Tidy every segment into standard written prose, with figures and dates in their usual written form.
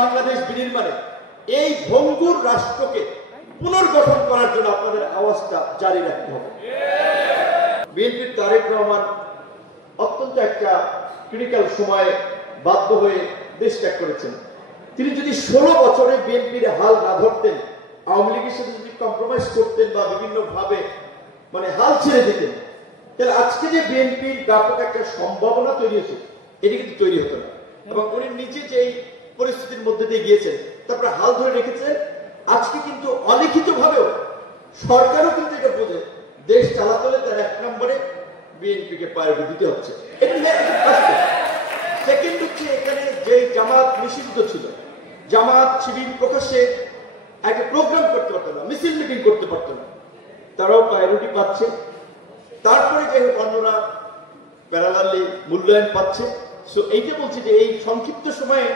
বাংলাদেশ বিনির্মাণে এই ভঙ্গুর রাষ্ট্রকে পুনর্গঠন করার জন্য আপনাদের আওয়াজটা জারি রাখতে হবে। বিএনপির তারেক রহমান অত্যন্ত একটা ক্রিটিক্যাল সময়ে বাধ্য হয়ে দেশ ত্যাগ করেছেন। তিনি যদি 16 বছরে বিএনপির হাল না ধরতেন, আওয়ামী লীগের সাথে যদি কম্প্রোমাইজ করতেন বা বিভিন্ন ভাবে হাল ছেড়ে দিতেন, তাহলে আজকে যে বিএনপির ব্যাপক একটা সম্ভাবনা তৈরি হয়েছে এটি কিন্তু তৈরি হতো না। এবং উনি নিজে যে এই পরিস্থিতির মধ্যে দিয়ে গিয়েছেন, তারপরে হাল ধরে রেখেছেন। আজকে কিন্তু অলিখিত ভাবেও সরকারও কিন্তু এটা বোঝে দেশ চালাতে হলে তার 1 নম্বরে বিএনপিকে প্রায়োরিটি দিতে হচ্ছে। সেকেন্ড হচ্ছে, এখানে যে জামাত নিষিদ্ধ ছিল, জামাত শিবির প্রকাশ্যে একটা প্রোগ্রাম করতে পারতো না, মিছিল মিটিং করতে পারতো না, তারাও প্রায়োরিটি পাচ্ছে। তারপরে যে অন্যরা প্যারালালি মূল্যায়ন পাচ্ছে। সো এইটা বলছি যে এই সংক্ষিপ্ত সময়ে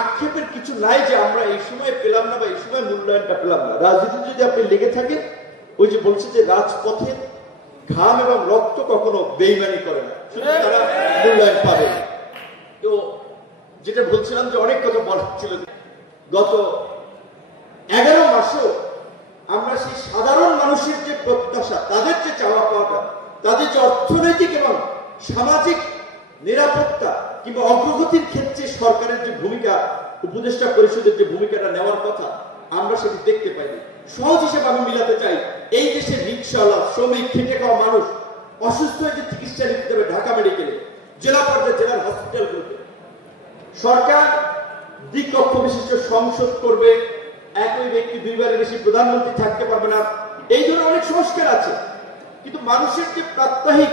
আক্ষেপের কিছু নাই যে আমরা এই সময় পেলাম না বা এই সময় মূল্যায়নটা পেলাম না। রাজনীতিতে যদি আপনি লেগে থাকেন, ওই যে বলছে যে রাজপথে ঘাম এবং রক্ত কখনো বেইমানি করে না, তারা মূল্যায়ন পাবে। তো যেটা বলছিলাম যে অনেক কথা বলার ছিল, গত 11 মাসেও আমরা সেই সাধারণ মানুষের যে প্রত্যাশা, তাদের যে চাওয়া পাওয়াটা, তাদের যে অর্থনৈতিক এবং সামাজিক নিরাপত্তা কিংবা অগ্রগতির ক্ষেত্রে সরকারের যে ভূমিকা, উপদেষ্টা পরিষদের যে ভূমিকাটা নেওয়ার কথা, আমরা সেটি দেখতে পাইনি। সহজ হিসেবে আমি মিলাতে চাই, এই দেশের রিক্সাওয়ালা, শ্রমিক, খেটে খাওয়া মানুষ অসুস্থ হয়ে যে চিকিৎসা নিতে যাবে ঢাকা মেডিকেলে, জেলা পর্যায়ে জেলার হসপিটালগুলোতে, সরকার দ্বিকক্ষ বিশিষ্ট সংসদ করবে, একই ব্যক্তি 2 বারের বেশি প্রধানমন্ত্রী থাকতে পারবে না, এই ধরনের অনেক সংস্কার আছে। কিন্তু মানুষের যে প্রাত্যহিক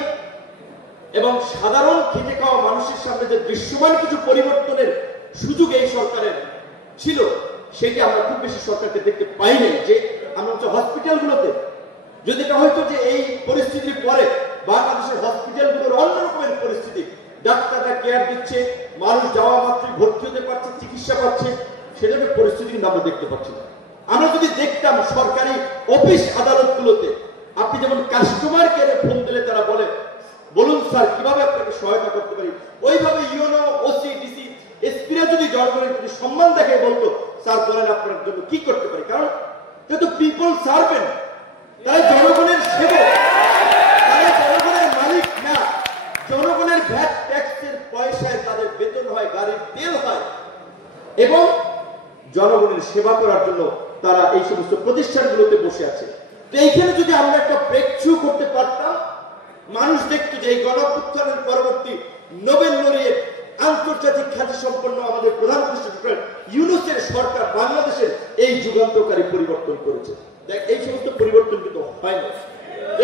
এবং সাধারণ খেটে খাওয়া মানুষের সামনে যে দৃশ্যমান কিছু পরিবর্তনের সুযোগ এই সরকারের ছিল, সেটি আমরা খুব বেশি সরকারকে দেখতে পাই নাই। যে আমরা হচ্ছে হসপিটালগুলোতে, যদি এটা হয়তো যে এই পরিস্থিতির পরে বাংলাদেশের হসপিটালগুলোর অন্যরকমের পরিস্থিতি, ডাক্তাররা কেয়ার দিচ্ছে, মানুষ যাওয়া মাত্রই ভর্তি হতে পারছে, চিকিৎসা পাচ্ছে, সেটাকে পরিস্থিতি কিন্তু আমরা দেখতে পাচ্ছি না। আমরা যদি দেখতাম সরকারি অফিস আদালতগুলোতে, আপনি যেমন কাস্টমার কেয়ারে ফোন দিলে তারা বলে, বলুন স্যার কিভাবে আপনাকে সহায়তা করতে পারি, ওইভাবে ইউনো, ওসি, ডিসি, এসপিরা যদি জনগণের প্রতি সম্মান দেখায় বলতো, স্যার বলেন আপনার জন্য কি করতে পারি। কারণ যেহেতু পিপল সার্ভেন্ট, তারা জনগণের সেবক, তারা জনগণের মালিক না। জনগণের ভ্যাট ট্যাক্সের পয়সায় তাদের বেতন হয়, গাড়ির তেল হয়, এবং জনগণের সেবা করার জন্য তারা এই সমস্ত প্রতিষ্ঠানগুলোতে বসে আছে। তো এইখানে যদি আমরা একটা ব্রেক থ্রু করতে পারতাম, মানুষ দেখতো যে এই গণঅভ্যুত্থানের পরবর্তী নোবেল লরিয়েট, আন্তর্জাতিক খ্যাতি সম্পন্ন আমাদের প্রধানমন্ত্রী ডক্টর ইউনূসের সরকার বাংলাদেশের এই যুগান্তকারী পরিবর্তন করেছে। এই সমস্ত পরিবর্তন কিন্তু হয় না।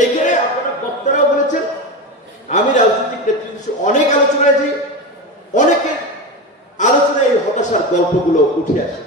এইখানে আপনারা বক্তারাও বলেছেন, আমি রাজনৈতিক নেতৃত্বে অনেক আলোচনায় যাই, অনেকের আলোচনায় এই হতাশার গল্পগুলো উঠে আসে।